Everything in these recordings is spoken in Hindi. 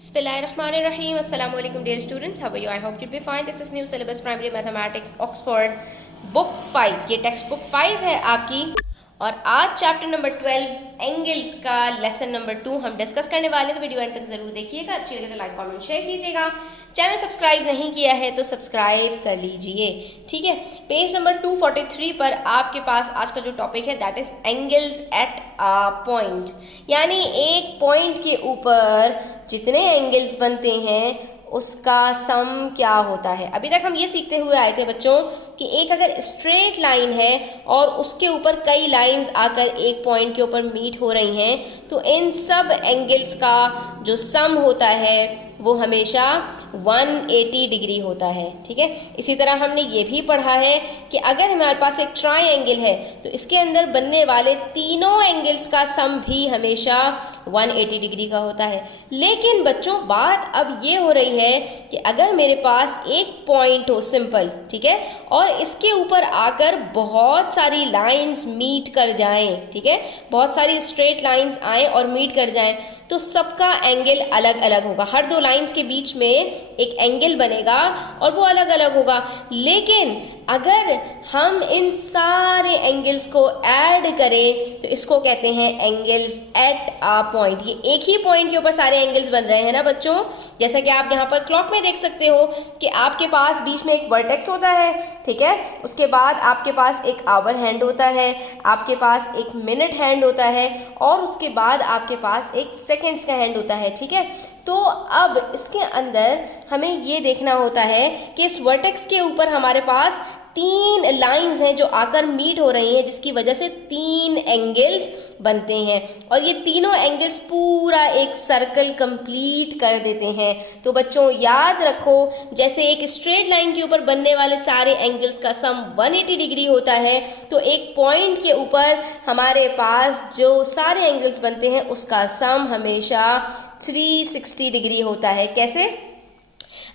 Bismillahirrahmanirrahim. Assalamu alaikum dear students. How are you? I hope you'll be fine. This is new syllabus primary mathematics Oxford book 5. ये टेक्स्ट बुक 5 है आपकी और आज चैप्टर नंबर 12 एंगल्स का लेसन नंबर 2 हम डिस्कस करने वाले हैं। तो वीडियो एंड तक जरूर देखिएगा। अच्छी लगे तो लाइक कमेंट शेयर कीजिएगा। चैनल सब्सक्राइब नहीं किया है तो सब्सक्राइब कर लीजिए, ठीक है। पेज नंबर 243 पर आपके पास आज का जो टॉपिक है that is angles at a point, यानी एक पॉइंट के ऊपर जितने एंगल्स बनते हैं उसका सम क्या होता है। अभी तक हम ये सीखते हुए आए थे बच्चों कि एक अगर स्ट्रेट लाइन है और उसके ऊपर कई लाइंस आकर एक पॉइंट के ऊपर मीट हो रही हैं तो इन सब एंगल्स का जो सम होता है वो हमेशा 180 डिग्री होता है, ठीक है। इसी तरह हमने ये भी पढ़ा है कि अगर हमारे पास एक ट्रायंगल है तो इसके अंदर बनने वाले तीनों एंगल्स का सम भी हमेशा 180 डिग्री का होता है। लेकिन बच्चों बात अब ये हो रही है कि अगर मेरे पास एक पॉइंट हो सिंपल, ठीक है, और इसके ऊपर आकर बहुत सारी लाइंस मीट कर जाएं, ठीक है, बहुत सारी स्ट्रेट लाइंस आएँ और मीट कर जाएं तो सबका एंगल अलग अलग होगा। हर दो लाइंस के बीच में एक एंगल बनेगा और वो अलग अलग होगा। लेकिन अगर हम इन सारे एंगल्स को ऐड करें तो इसको कहते हैं एंगल्स एट अ पॉइंट। ये एक ही पॉइंट के ऊपर सारे एंगल्स बन रहे हैं ना बच्चों। जैसा कि आप यहाँ पर क्लॉक में देख सकते हो कि आपके पास बीच में एक वर्टेक्स होता है, ठीक है, उसके बाद आपके पास एक आवर हैंड होता है, आपके पास एक मिनट हैंड होता है और उसके बाद आपके पास एक सेकेंड्स का हैंड होता है, ठीक है। तो अब इसके अंदर हमें ये देखना होता है कि इस वर्टेक्स के ऊपर हमारे पास तीन लाइंस हैं जो आकर मीट हो रही हैं जिसकी वजह से तीन एंगल्स बनते हैं और ये तीनों एंगल्स पूरा एक सर्कल कंप्लीट कर देते हैं। तो बच्चों याद रखो, जैसे एक स्ट्रेट लाइन के ऊपर बनने वाले सारे एंगल्स का सम 180 डिग्री होता है तो एक पॉइंट के ऊपर हमारे पास जो सारे एंगल्स बनते हैं उसका सम हमेशा 360 डिग्री होता है। कैसे?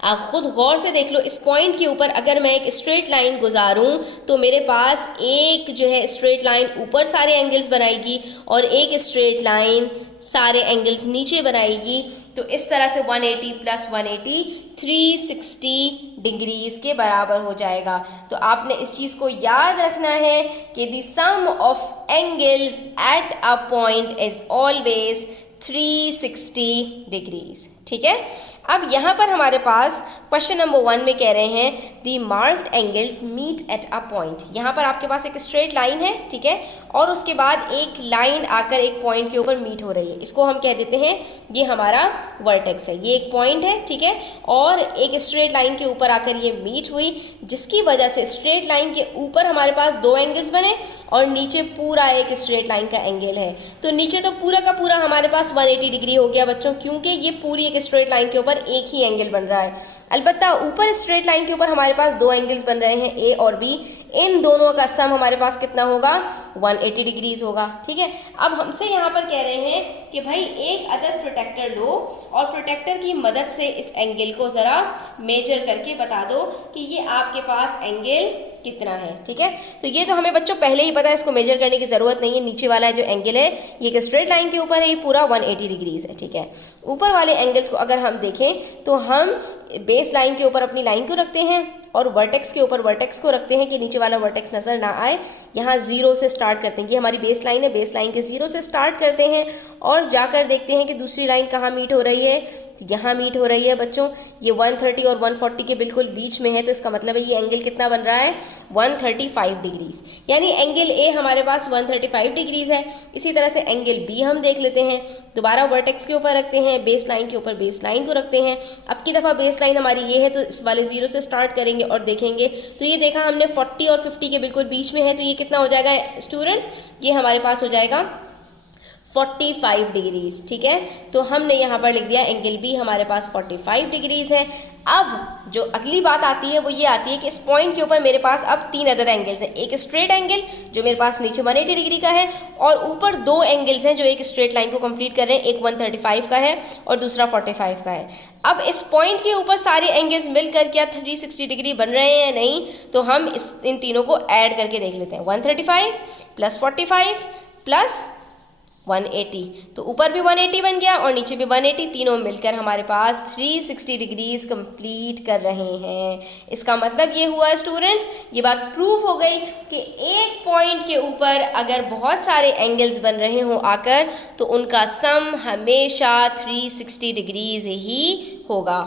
आप खुद गौर से देख लो, इस पॉइंट के ऊपर अगर मैं एक स्ट्रेट लाइन गुजारूं तो मेरे पास एक जो है स्ट्रेट लाइन ऊपर सारे एंगल्स बनाएगी और एक स्ट्रेट लाइन सारे एंगल्स नीचे बनाएगी। तो इस तरह से 180 प्लस 180 360 डिग्रीज के बराबर हो जाएगा। तो आपने इस चीज़ को याद रखना है कि the sum of angles at a point is always 360 degrees, ठीक है। अब यहाँ पर हमारे पास क्वेश्चन नंबर 1 में कह रहे हैं the marked angles meet at a point. यहाँ पर आपके पास एक स्ट्रेट लाइन है, ठीक है, और उसके बाद एक लाइन आकर एक पॉइंट के ऊपर मीट हो रही है। इसको हम कह देते हैं ये हमारा वर्टेक्स है, ये एक पॉइंट है, ठीक है, और एक स्ट्रेट लाइन के ऊपर आकर ये मीट हुई जिसकी वजह से स्ट्रेट लाइन के ऊपर हमारे पास दो एंगल्स बने और नीचे पूरा एक स्ट्रेट लाइन का एंगल है। तो नीचे तो पूरा का पूरा हमारे पास 180 डिग्री हो गया बच्चों, क्योंकि ये पूरी एक स्ट्रेट लाइन के ऊपर एक ही एंगल बन रहा है। अलबत्ता ऊपर स्ट्रेट लाइन के ऊपर हमारे पास दो एंगल्स बन रहे हैं ए और बी, इन दोनों का सम हमारे पास कितना होगा 180 डिग्रीज होगा, ठीक है। अब हमसे यहाँ पर कह रहे हैं कि भाई एक अदद प्रोटेक्टर लो और प्रोटेक्टर की मदद से इस एंगल को ज़रा मेजर करके बता दो कि ये आपके पास एंगल कितना है, ठीक है। तो ये तो हमें बच्चों पहले ही पता है, इसको मेजर करने की ज़रूरत नहीं है। नीचे वाला जो एंगल है ये एक स्ट्रेट लाइन के ऊपर है, ये पूरा 180 डिग्रीज है, ठीक है। ऊपर वाले एंगल्स को अगर हम देखें तो हम बेस लाइन के ऊपर अपनी लाइन को रखते हैं और वर्टेक्स के ऊपर वर्टेक्स को रखते हैं कि नीचे वाला वर्टेक्स नज़र ना आए। यहाँ 0 से स्टार्ट करते हैं, ये हमारी बेस लाइन है, बेस लाइन के 0 से स्टार्ट करते हैं और जाकर देखते हैं कि दूसरी लाइन कहाँ मीट हो रही है। तो यहाँ मीट हो रही है बच्चों, ये 130 और 140 के बिल्कुल बीच में है। तो इसका मतलब है ये एंगल कितना बन रहा है 135 डिग्रीज, यानी एंगल ए हमारे पास 135 डिग्रीज है। इसी तरह से एंगल बी हम देख लेते हैं, दोबारा वर्टेक्स के ऊपर रखते हैं, बेस लाइन के ऊपर बेस लाइन को रखते हैं। अब की दफ़ा बेस लाइन हमारी ये है तो इस वाले 0 से स्टार्ट करेंगे और देखेंगे तो ये देखा हमने 40 और 50 के बिल्कुल बीच में है। तो ये कितना हो जाएगा स्टूडेंट्स, ये हमारे पास हो जाएगा 45 डिग्रीज, ठीक है। तो हमने यहाँ पर लिख दिया एंगल बी हमारे पास 45 डिग्रीज है। अब जो अगली बात आती है वो ये आती है कि इस पॉइंट के ऊपर मेरे पास अब तीन अदद एंगल्स हैं। एक स्ट्रेट एंगल जो मेरे पास नीचे 180 डिग्री का है और ऊपर दो एंगल्स हैं जो एक स्ट्रेट लाइन को कंप्लीट कर रहे हैं, एक 135 का है और दूसरा 45 का है। अब इस पॉइंट के ऊपर सारे एंगल्स मिलकर क्या 360 डिग्री बन रहे हैं? नहीं। तो हम इन तीनों को ऐड करके देख लेते हैं। 135 प्लस 45 प्लस 180, तो ऊपर भी 180 बन गया और नीचे भी 180, तीनों मिलकर हमारे पास 360 डिग्रीज कंप्लीट कर रहे हैं। इसका मतलब ये हुआ स्टूडेंट्स, ये बात प्रूफ हो गई कि एक पॉइंट के ऊपर अगर बहुत सारे एंगल्स बन रहे हों आकर, तो उनका सम हमेशा 360 डिग्रीज ही होगा।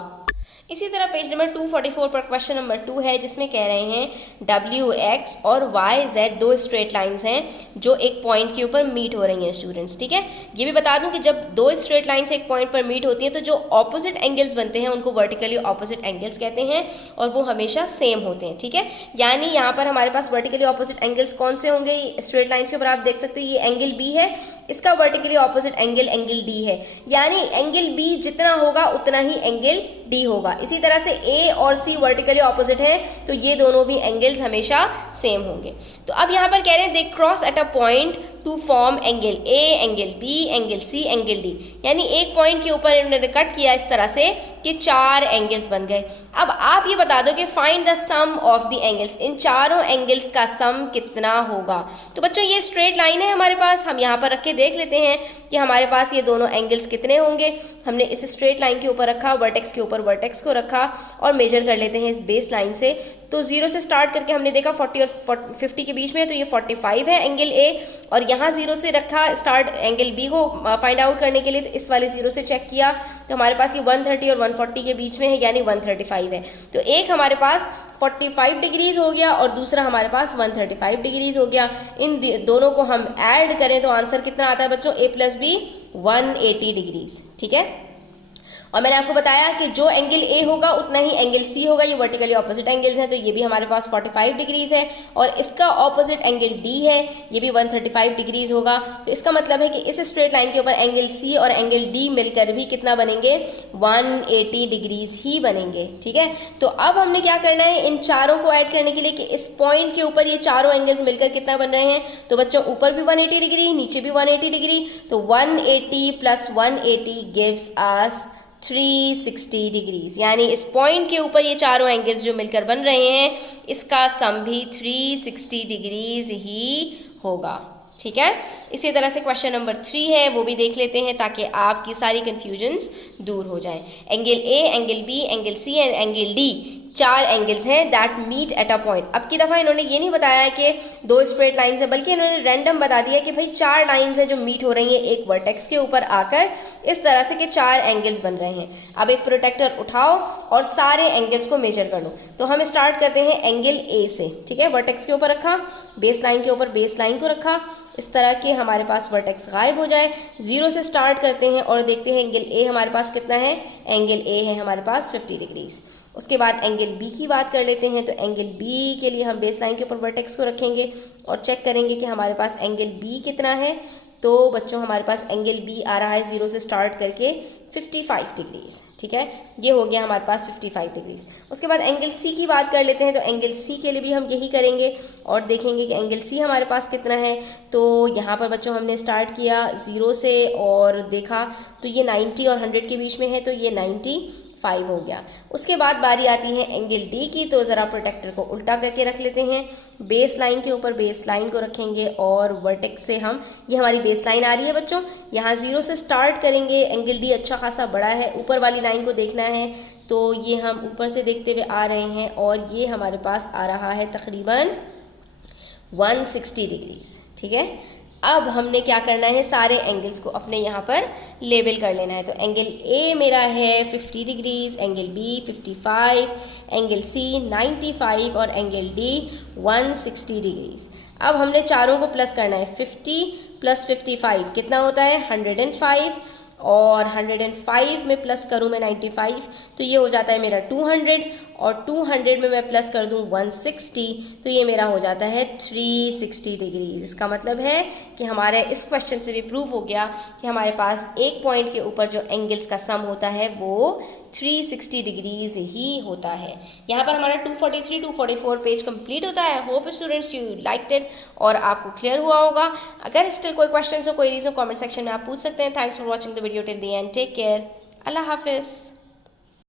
इसी तरह पेज नंबर 244 पर क्वेश्चन नंबर 2 है, जिसमें कह रहे हैं WX और YZ दो स्ट्रेट लाइंस हैं जो एक पॉइंट के ऊपर मीट हो रही हैं स्टूडेंट्स। ठीक है, ये भी बता दूं कि जब दो स्ट्रेट लाइंस एक पॉइंट पर मीट होती हैं तो जो ऑपोजिट एंगल्स बनते हैं उनको वर्टिकली ऑपोजिट एंगल्स कहते हैं और वो हमेशा सेम होते हैं। ठीक है, यानी यहाँ पर हमारे पास वर्टिकली ऑपोजिट एंगल्स कौन से होंगे, स्ट्रेट लाइन्स के ऊपर आप देख सकते हैं ये एंगल B है, इसका वर्टिकली ऑपोजिट एंगल D है, यानी एंगल B जितना होगा उतना ही एंगल D होगा। इसी तरह से A और C वर्टिकली ऑपोजिट हैं तो ये दोनों भी एंगल्स हमेशा सेम होंगे। तो अब यहाँ पर कह रहे हैं they cross eight a point two form angle A, angle B, angle C, angle D, यानी एक पॉइंट के ऊपर इन्होंने कट किया इस तरह से कि 4 एंगल्स बन गए। अब आप ये बता दो कि find the sum of the angles, इन चारों एंगल्स का सम कितना होगा। तो बच्चों ये स्ट्रेट लाइन है हमारे पास, हम यहाँ पर रख के देख लेते हैं कि हमारे पास ये दोनों एंगल्स कितने होंगे। हमने इस स्ट्रेट लाइन के ऊपर रखा, वर्टेक्स के ऊपर वर्टेक्स को रखा और मेजर कर लेते हैं इस बेस लाइन से। तो 0 से स्टार्ट करके हमने देखा 40 और 50 के बीच में है, तो ये 45 है एंगल A, और यहाँ 0 से रखा स्टार्ट एंगल B को फाइंड आउट करने के लिए, तो इस वाले 0 से चेक किया तो हमारे पास ये 130 और 140 के बीच में है, यानी 135 है। तो एक हमारे पास 45 डिग्रीज हो गया और दूसरा हमारे पास 135 डिग्रीज हो गया। इन दोनों को हम ऐड करें तो आंसर कितना आता है बच्चों, A + B 180 डिग्रीज। ठीक है, और मैंने आपको बताया कि जो एंगल A होगा उतना ही एंगल C होगा, ये वर्टिकली ऑपोजिट एंगल्स हैं, तो ये भी हमारे पास 45 डिग्रीज है और इसका ऑपोजिट एंगल D है, ये भी 135 डिग्रीज होगा। तो इसका मतलब है कि इस स्ट्रेट लाइन के ऊपर एंगल C और एंगल D मिलकर भी कितना बनेंगे, 180 डिग्रीज ही बनेंगे। ठीक है, तो अब हमने क्या करना है, इन चारों को ऐड करने के लिए कि इस पॉइंट के ऊपर ये चारों एंगल्स मिलकर कितना बन रहे हैं। तो बच्चों ऊपर भी 180 डिग्री, नीचे भी 180 डिग्री, तो 180 + 180 गिव्स अस 360 डिग्रीज, यानी इस पॉइंट के ऊपर ये चारों एंगल्स जो मिलकर बन रहे हैं इसका सम भी 360 डिग्रीज ही होगा। ठीक है, इसी तरह से क्वेश्चन नंबर 3 है, वो भी देख लेते हैं ताकि आपकी सारी कन्फ्यूजन्स दूर हो जाएं। Angle A, angle B, angle C and angle D 4 angles हैं that meet at a point. अब की दफ़ा इन्होंने ये नहीं बताया कि 2 स्ट्रेट लाइन्स है, बल्कि इन्होंने रैंडम बता दिया कि भाई 4 लाइन्स हैं जो मीट हो रही हैं एक वर्टेक्स के ऊपर आकर, इस तरह से कि 4 एंगल्स बन रहे हैं। अब एक प्रोटेक्टर उठाओ और सारे एंगल्स को मेजर कर लो। तो हम स्टार्ट करते हैं एंगल A से। ठीक है, वर्टेक्स के ऊपर रखा, बेस लाइन के ऊपर बेस लाइन को रखा, इस तरह के हमारे पास वर्टेक्स गायब हो जाए। 0 से स्टार्ट करते हैं और देखते हैं एंगल A हमारे पास कितना है, एंगल A है हमारे पास 50 डिग्रीज। उसके बाद एंगल B की बात कर लेते हैं, तो एंगल B के लिए हम बेस लाइन के ऊपर वर्टेक्स को रखेंगे और चेक करेंगे कि हमारे पास एंगल B कितना है। तो बच्चों हमारे पास एंगल B आ रहा है 0 से स्टार्ट करके 55 डिग्रीज। ठीक है, ये हो गया हमारे पास 55 डिग्रीज। उसके बाद एंगल C की बात कर लेते हैं, तो एंगल C के लिए भी हम यही करेंगे और देखेंगे कि एंगल C हमारे पास कितना है। तो यहाँ पर बच्चों हमने स्टार्ट किया 0 से और देखा तो ये 90 और 100 के बीच में है, तो ये 95 हो गया। उसके बाद बारी आती है एंगल D की, तो ज़रा प्रोटेक्टर को उल्टा करके रख लेते हैं, बेस लाइन के ऊपर बेस लाइन को रखेंगे और वर्टेक्स से हम, ये हमारी बेस लाइन आ रही है बच्चों, यहाँ 0 से स्टार्ट करेंगे। एंगल D अच्छा खासा बड़ा है, ऊपर वाली लाइन को देखना है, तो ये हम ऊपर से देखते हुए आ रहे हैं और ये हमारे पास आ रहा है तकरीबन 160 डिग्रीज। ठीक है, अब हमने क्या करना है, सारे एंगल्स को अपने यहाँ पर लेबल कर लेना है। तो एंगल A मेरा है 50 degrees, angle B 55, angle C 95 और एंगल D 160 डिग्रीज। अब हमने चारों को प्लस करना है, 50 + 55 कितना होता है 105, और 105 में प्लस करूँ मैं 95 तो ये हो जाता है मेरा 200, और 200 में मैं प्लस कर दूँ 160 तो ये मेरा हो जाता है 360 डिग्री। इसका मतलब है कि हमारे इस क्वेश्चन से भी प्रूव हो गया कि हमारे पास एक पॉइंट के ऊपर जो एंगल्स का सम होता है वो 360 डिग्रीज ही होता है। यहाँ पर हमारा 243 244 पेज कंप्लीट होता है। Hope students you liked it और आपको क्लियर हुआ होगा। अगर स्टिल कोई क्वेश्चन हो, कोई रीजन, कमेंट सेक्शन में आप पूछ सकते हैं। Thanks for watching the video till the end. Take care. अल्लाह हाफिज़।